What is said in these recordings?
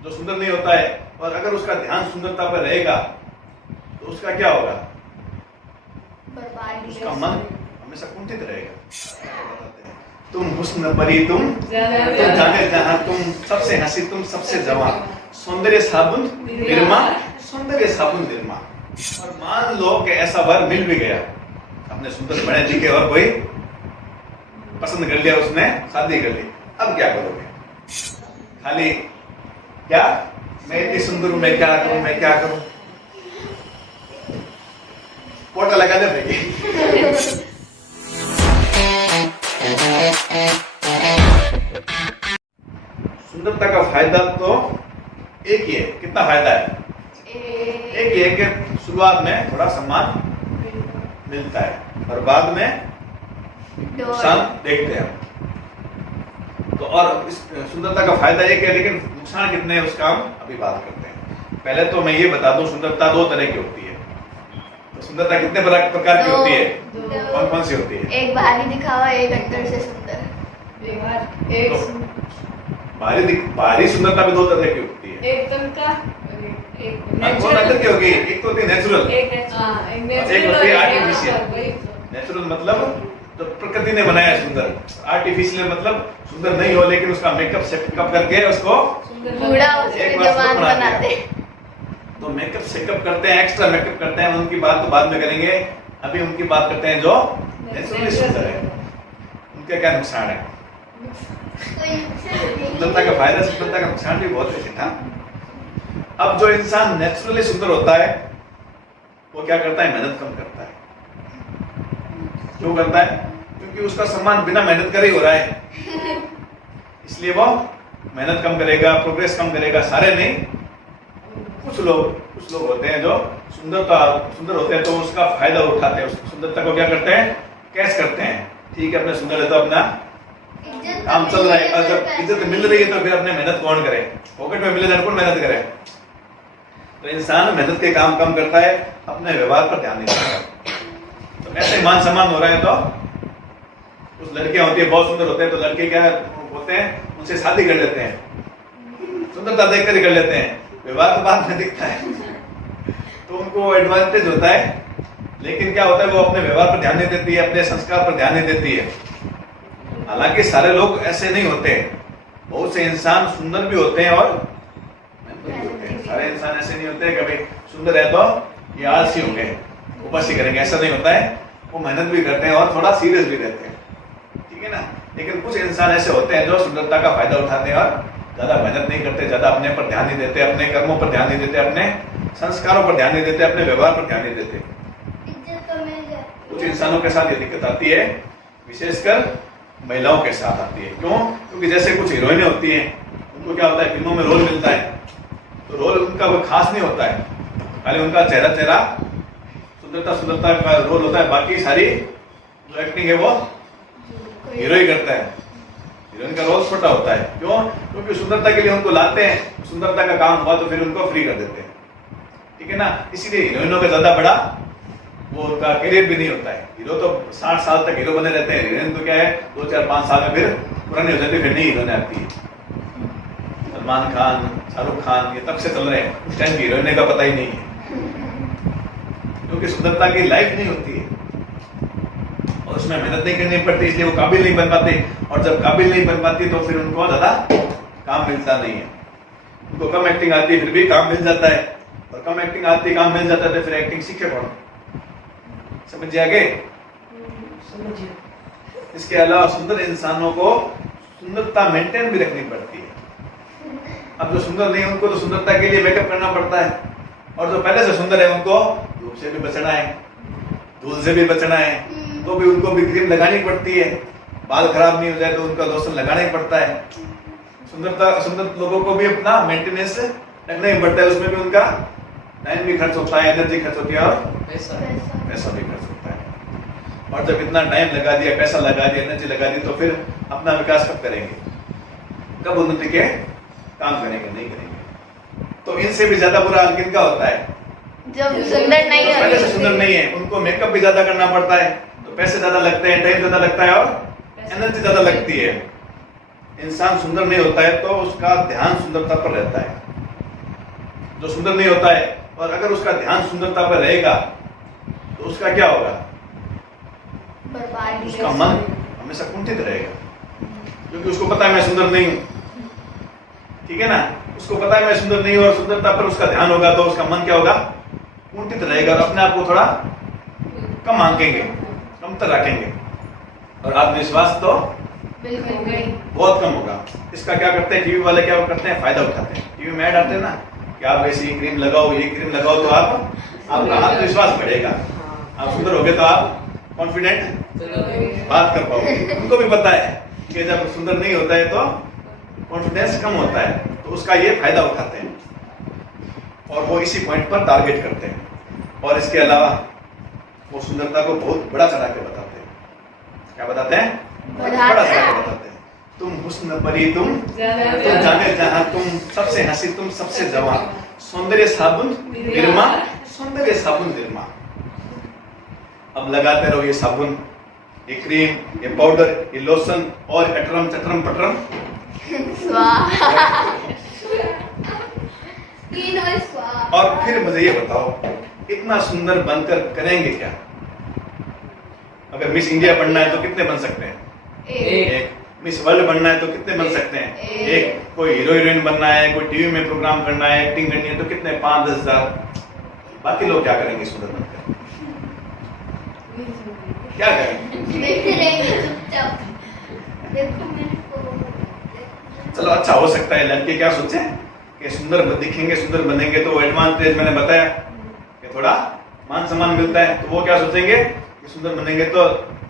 जो सुंदर नहीं होता है, और अगर उसका ध्यान सुंदरता पर रहेगा तो उसका क्या होगा? उसका मन हमेशा कुंठित रहेगा। तुम हुस्न परी तुम जाने जहां, तुम सबसे हंसी तुम सबसे जवान, सौंदर्य साबुन निर्मा, सौंदर्य साबुन निर्मा। और मान लो कि ऐसा वर मिल भी गया, अपने सुंदर बड़े दिखे और कोई पसंद कर लिया, उसने शादी कर ली, अब क्या करोगे? खाली क्या मैं इतनी सुंदर हूं, मैं क्या करूं, मैं क्या करूं? पोटा लगा दे भाई। सुंदरता का फायदा तो एक ही है। कितना फायदा है? एक ही है कि शुरुआत में थोड़ा सम्मान मिलता है और बाद में नुकसान देखते हैं। तो और इस सुंदरता का फायदा एक है, लेकिन नुकसान कितने हैं उसका हम अभी बात करते हैं। पहले तो मैं ये बता दूं, सुंदरता दो तरह की होती है। तो सुंदरता कितने प्रकार की होती है? कौन कौन सी होती है? एक बाहरी दिखावा, एक अंदर से सुंदर। बाहरी सुंदरता भी दो तरह की होती है। एक तन का कौन अंदर की होगी? एक तो होती है नेचुरल, एक होती है आर्टिफिशियल। नेचुरल मतलब तो प्रकृति ने बनाया सुंदर। आर्टिफिशियल मतलब सुंदर नहीं हो, लेकिन उसका मेकअप सेटअप करके उसको बूढ़ा उसके जवान बनाते। तो मेकअप सेटअप करते हैं, एक्स्ट्रा मेकअप करते हैं, उनकी बात तो बाद में करेंगे। अभी उनकी बात करते हैं जो नेचुरली सुंदर है, उनका क्या नुकसान है? सुंदरता का फायदा, सुंदरता का नुकसान भी बहुत है था। अब जो इंसान नेचुरली सुंदर होता है वो क्या करता है? मेहनत कम करता है। क्यों करता है? क्योंकि उसका सम्मान बिना मेहनत करे ही हो रहा है, इसलिए वो मेहनत कम करेगा, प्रोग्रेस कम करेगा। सारे नहीं, कुछ लोग होते हैं जो सुंदर होते हैं तो उसका फायदा उठाते हैं। उस सुंदरता को क्या करते हैं? कैश करते हैं। ठीक है, अपने सुंदर है तो अपना काम चल रहा है, और जब इज्जत मिल रही है तो फिर अपने मेहनत कौन करे? पॉकेट में मिले तो कौन मेहनत करे? तो इंसान मेहनत के काम कम करता है, अपने व्यवहार पर ध्यान नहीं देता। तो ऐसे मान सम्मान हो रहा है तो कुछ लड़कियां होती है बहुत सुंदर होते हैं, तो लड़के क्या होते हैं? उनसे शादी कर लेते हैं, सुंदरता देख कर ही कर लेते हैं, व्यवहार तो बाद में दिखता है। तो उनको एडवांटेज होता है, लेकिन क्या होता है? वो अपने व्यवहार पर ध्यान नहीं देती है, अपने संस्कार पर ध्यान नहीं देती है। हालांकि सारे लोग ऐसे नहीं होते, बहुत से इंसान सुंदर भी होते हैं और भी होते हैं। सारे इंसान ऐसे नहीं होते कभी सुंदर है तो ये आलसी हो गए, उपस्थित करेंगे, ऐसा नहीं होता है। वो मेहनत भी करते हैं और थोड़ा सीरियस भी रहते हैं, ठीक है ना। लेकिन कुछ इंसान ऐसे होते हैं जो सुंदरता का फायदा उठाते हैं और ज्यादा मेहनत नहीं करते, ज्यादा अपने पर ध्यान नहीं देते, अपने कर्मों पर ध्यान नहीं देते, अपने संस्कारों पर ध्यान नहीं देते, अपने व्यवहार पर ध्यान नहीं देते। कुछ इंसानों के साथ ये दिक्कत आती है, विशेषकर महिलाओं के साथ आती है। क्यों? क्योंकि जैसे कुछ हीरोइनें होती हैं, उनको क्या होता है? फिल्मों में रोल मिलता है, तो रोल उनका कोई खास नहीं होता है, खाली उनका चेहरा सुंदरता का रोल होता है, बाकी सारी जो एक्टिंग है वो हीरो ही करता है। हीरोइन का रोल छोटा होता है। क्यों? क्योंकि सुंदरता के लिए उनको लाते हैं, सुंदरता का काम हुआ तो फिर उनको फ्री कर देते हैं, ठीक है ना। इसीलिए हीरोइनों का ज्यादा बड़ा वो उनका करियर भी नहीं होता है। हीरो तो 60 साल तक हीरो बने रहते हैं, हीरोइन तो क्या है 2-4-5 साल में फिर पुरानी हो जाती है, फिर नई हीरोइन आती है। सलमान खान, शाहरुख खान ये तब से चल रहे हैं, उस टाइम की हीरोइन का पता ही नहीं है, क्योंकि सुंदरता की लाइफ नहीं होती है और उसमें मेहनत नहीं करनी पड़ती, इसलिए वो काबिल नहीं बन पाते। और जब काबिल नहीं बन पाती तो फिर उनको ज्यादा काम मिलता नहीं है। उनको कम एक्टिंग आती है फिर भी काम मिल जाता है, और कम एक्टिंग आती है काम मिल जाता है तो फिर एक्टिंग सीखे कौन? समझ आगे? इसके अलावा सुंदर इंसानों को सुंदरता मेंटेन भी रखनी पड़ती है। अब जो सुंदर नहीं है उनको तो सुंदरता के लिए मेकअप करना पड़ता है, और जो पहले से सुंदर है उनको धूप से भी बचना है, धूल से भी बचना है, तो भी उनको भी क्रीम लगानी पड़ती है। बाल खराब नहीं हो जाए तो उनका लोशन लगाना ही पड़ता है। सुंदर लोगों को भी अपना मेंटेनेंस रखना ही पड़ता है, उसमें भी उनका टाइम भी खर्च होता है, एनर्जी खर्च होती है और पैसा भी खर्च होता है। और जब इतना टाइम लगा दिया, पैसा लगा दिया, एनर्जी लगा दी, तो फिर अपना विकास कब करेंगे? कब उन्नति के काम करेंगे? नहीं करेंगे। तो इनसे भी ज्यादा बुरा हाल किनका होता है? जब सुंदर नहीं है, पहले से सुंदर नहीं है, उनको मेकअप भी ज्यादा करना पड़ता है, तो पैसे ज्यादा लगते हैं, टाइम ज्यादा लगता है और एनर्जी ज्यादा लगती है। इंसान सुंदर नहीं होता है तो उसका ध्यान सुंदरता पर रहता है। जो सुंदर नहीं होता है और अगर उसका ध्यान सुंदरता पर रहेगा तो उसका क्या होगा? बर्बाद उसका मन हमेशा कुंठित रहेगा, क्योंकि उसको पता है मैं सुंदर नहीं हूं। ठीक है ना? उसको पता है मैं सुंदर नहीं हूं और सुंदरता पर उसका ध्यान होगा तो उसका मन क्या होगा? कुंठित रहेगा और अपने आप को थोड़ा कम आंकेंगे, कमतर रखेंगे और आत्मविश्वास तो बिल्कुल भी बहुत कम होगा। इसका क्या करते हैं टीवी वाले? क्या करते हैं? फायदा उठाते हैं। टीवी में ऐड आते हैं ना कि आप ऐसी क्रीम लगाओ, ये क्रीम लगाओ तो आपका आत्मविश्वास बढ़ेगा, आप सुंदर होगे तो आप कॉन्फिडेंट बात कर पाओगे। उनको भी पता है कि जब सुंदर नहीं होता है तो कॉन्फिडेंस कम होता है, तो उसका ये फायदा उठाते हैं और वो इसी पॉइंट पर टारगेट करते हैं। और इसके अलावा वो सुंदरता को बहुत बड़ा चढ़ा के बताते हैं। क्या बताते हैं? बड़ा चढ़ा के बताते हैं। तुम हुस्न परी, तुम जाने जहां, तुम सबसे हंसी, तुम सबसे जवान, सौंदर्य साबुन निरमा, सौंदर्य साबुन निरमा। अब लगाते रहो ये साबुन, ये क्रीम, ये पाउडर, ये लोशन और अटरम चटरम पटरम स्वाहा। तीनों स्वाहा। और फिर मुझे ये बताओ, इतना सुंदर बनकर करेंगे क्या? अगर मिस इंडिया बनना है तो कितने बन सकते हैं? एक। मिस वर्ल्ड बनना है तो कितने बन सकते हैं? एक। कोई हीरो हीरोइन बनना है, कोई टीवी में प्रोग्राम करना है, एक्टिंग करनी है तो कितने? 5-10 हजार। बाकी लोग क्या करेंगे सुंदर बनकर? क्या करेंगे? चलो अच्छा हो सकता है लड़के क्या सोचे कि सुंदर दिखेंगे, सुंदर बनेंगे तो एडवांटेज मैंने बताया कि थोड़ा मान सम्मान मिलता है, तो वो क्या सोचेंगे कि सुंदर बनेंगे तो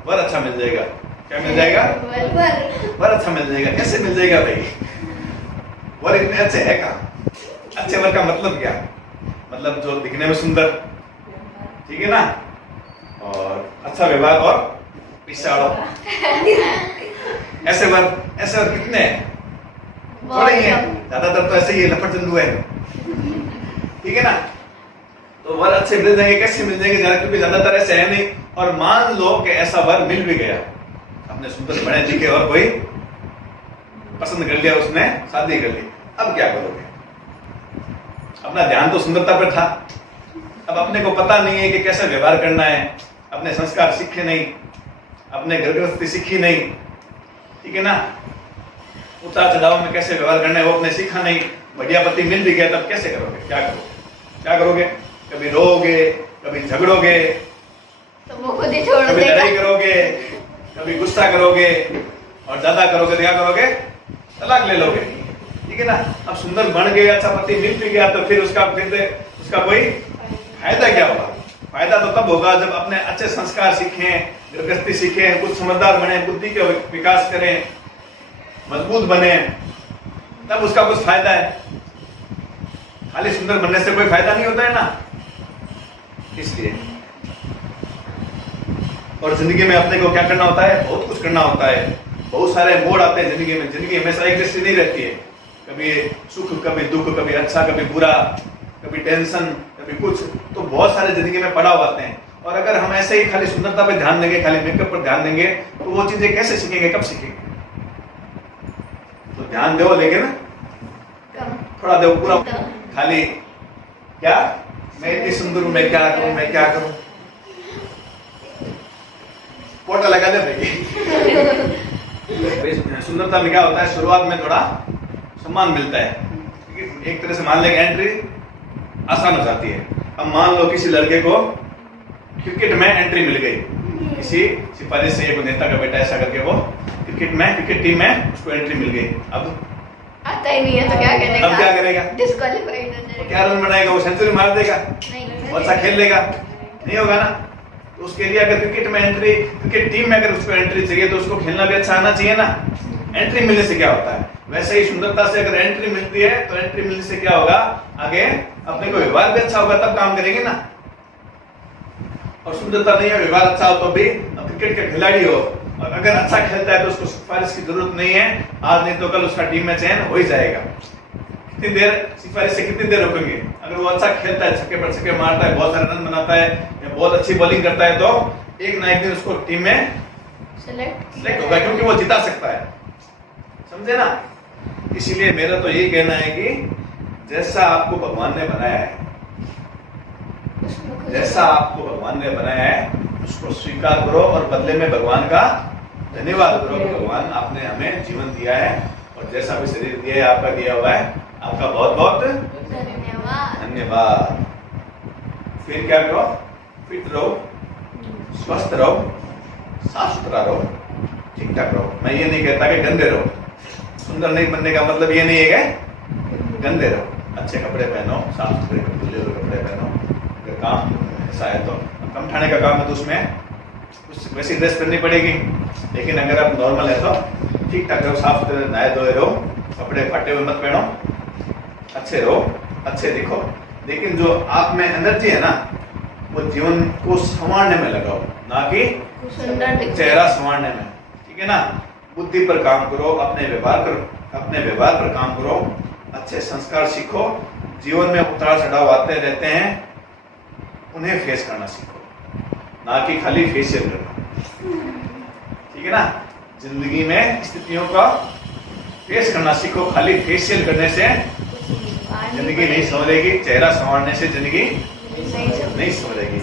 वर अच्छा मिल जाएगा। क्या मिल जाएगा? वर अच्छा मिल जाएगा। कैसे मिल जाएगा भाई? वर इतने अच्छे है कहाँ? अच्छे वर का मतलब क्या? मतलब जो दिखने में सुंदर, ठीक है ना, और अच्छा व्यवहार और पिसाड़ो, ऐसे वर कितने हैं? थोड़े ही हैं, ज्यादातर तो ऐसे ही लपट चंदू है। ठीक है ना? तो वर अच्छे मिल जाएंगे। कैसे मिल जाएंगे? क्योंकि ज्यादातर ऐसे है नहीं। और मान लो कि ऐसा वर मिल भी गया, अपने सुंदर बड़े दिखे और कोई पसंद कर लिया, उसने शादी कर ली, अब क्या करोगे? अपना ध्यान तो सुंदरता पर था, अब अपने को पता नहीं है कि कैसा व्यवहार करना है, अपने संस्कार सीखे नहीं, अपने घर गृहस्थी सीखी नहीं, ठीक है ना, उतार चढ़ाव में कैसे व्यवहार करना है वो अपने सीखा नहीं, बढ़िया पति मिल भी गया, तब कैसे करोगे? क्या करोगे? कभी रोओगे, कभी झगड़ोगे, तो वो खुद ही छोड़ कभी देगा। लड़ाई करोगे, कभी गुस्सा करोगे और ज्यादा करोगे तो क्या करोगे? तलाक ले लोगे। ठीक है ना? अब सुंदर बन गए, अच्छा पति मिल भी गया तो फिर उसका कोई फायदा क्या होगा? फायदा तो तब होगा जब अपने अच्छे संस्कार सीखें, गृहस्थी सीखें, कुछ समझदार बने, बुद्धि का विकास करें, मजबूत बने, तब उसका कुछ फायदा है। खाली सुंदर बनने से कोई फायदा नहीं होता है ना, इसलिए। और जिंदगी में अपने को क्या करना होता है? बहुत कुछ करना होता है, बहुत सारे मोड़ आते हैं जिंदगी में। जिंदगी हमेशा एक जैसी नहीं रहती है, कभी सुख, कभी दुख, कभी अच्छा, कभी बुरा, कभी टेंशन, कभी कुछ, तो बहुत सारे जिंदगी में पड़ाव आते हैं। और अगर हम ऐसे ही खाली सुंदरता पर ध्यान देंगे, खाली मेकअप पर ध्यान देंगे, तो वो चीजें कैसे सीखेंगे, कब सीखेंगे? तो ध्यान दो, लेकिन थोड़ा दो, पूरा खाली क्या मैं इतनी सुंदर हूं, मैं क्या करूं, मैं क्या करूं, फोटो लगा दे भाई। सुंदरता में क्या होता है? शुरुआत में थोड़ा सम्मान मिलता है, एक तरह से मान लेंगे एंट्री आसान हो जाती है। अब मान लो किसी लड़के को क्रिकेट में एंट्री मिल गई, किसी सिफारिश से, एक नेता का बेटा ऐसा करके वो क्रिकेट टीम में उसको एंट्री मिल गई। अब आता ही नहीं है तो क्या करेगा? अब क्या करेगा? डिस्क्वालीफाइड हो जाएगा। क्या रन बनाएगा? वो सेंचुरी मार देगा? नहीं, अच्छा खेल लेगा? नहीं होगा ना। तो उसके लिए अगर क्रिकेट टीम में अगर उसको एंट्री चाहिए तो उसको खेलना भी अच्छा आना चाहिए ना। एंट्री मिलने से क्या होता है? वैसे ही सुंदरता से अगर एंट्री मिलती है तो एंट्री मिलने से क्या होगा? आगे अपने को व्यवहार भी अच्छा होगा, तब काम करेंगे ना। और सुंदरता नहीं है, व्यवहार अच्छा हो तो भी, क्रिकेट का खिलाड़ी हो और अगर अच्छा खेलता है तो उसको सिफारिश की जरूरत नहीं है, आज नहीं तो कल उसका टीम में चयन हो ही जाएगा। कितनी देर सिफारिश से कितनी देर रोकेंगे? अगर वो अच्छा खेलता है, छक्के पर छक्के मारता है, बहुत सारे रन बनाता है या बहुत अच्छी बॉलिंग करता है, तो एक ना एक दिन उसको टीम में सिलेक्ट होगा, क्योंकि वो जिता सकता है। समझे ना? इसीलिए मेरा तो यही कहना है कि जैसा आपको भगवान ने बनाया है, उसमें खुश जैसा आपको भगवान ने बनाया है उसको स्वीकार करो और बदले में भगवान का धन्यवाद करो कि भगवान आपने हमें जीवन दिया है और जैसा भी शरीर दिया है आपका दिया हुआ है, आपका बहुत बहुत धन्यवाद। धन्यवाद। फिर क्या करो? फिट रहो, स्वस्थ रहो, साफ सुथरा रहो, ठीक ठाक रहो। मैं ये नहीं कहता कि गंदे रहो। सुंदर नहीं बनने का मतलब ये नहीं है कि गंदे रहो। अच्छे कपड़े पहनो, साफ सुथरे धुले हुए कपड़े पहनो। अगर काम ऐसा है तो कम ठाने का काम है तो उसमें कुछ वैसी ड्रेस करनी पड़ेगी, लेकिन अगर आप नॉर्मल है तो ठीक ठाक रहो, साफ सुथरे नहाए धोए रहो, कपड़े फटे हुए मत पहनो, अच्छे रहो, अच्छे दिखो। लेकिन जो आप में एनर्जी है ना, वो जीवन को संवारने में लगाओ, ना कि सुंदर दिखो। चेहरा संवारने में। ठीक है ना? बुद्धि पर काम करो, अपने व्यवहार पर काम करो, अच्छे संस्कार सीखो। जीवन में उतार चढ़ाव आते रहते हैं, उन्हें फेस करना सीखो, ना कि खाली फेशियल करना। ठीक है ना? जिंदगी में स्थितियों का फेस करना सीखो। खाली फेशियल करने से जिंदगी नहीं संवरेगी, चेहरा संवारने से जिंदगी नहीं संवरेगी।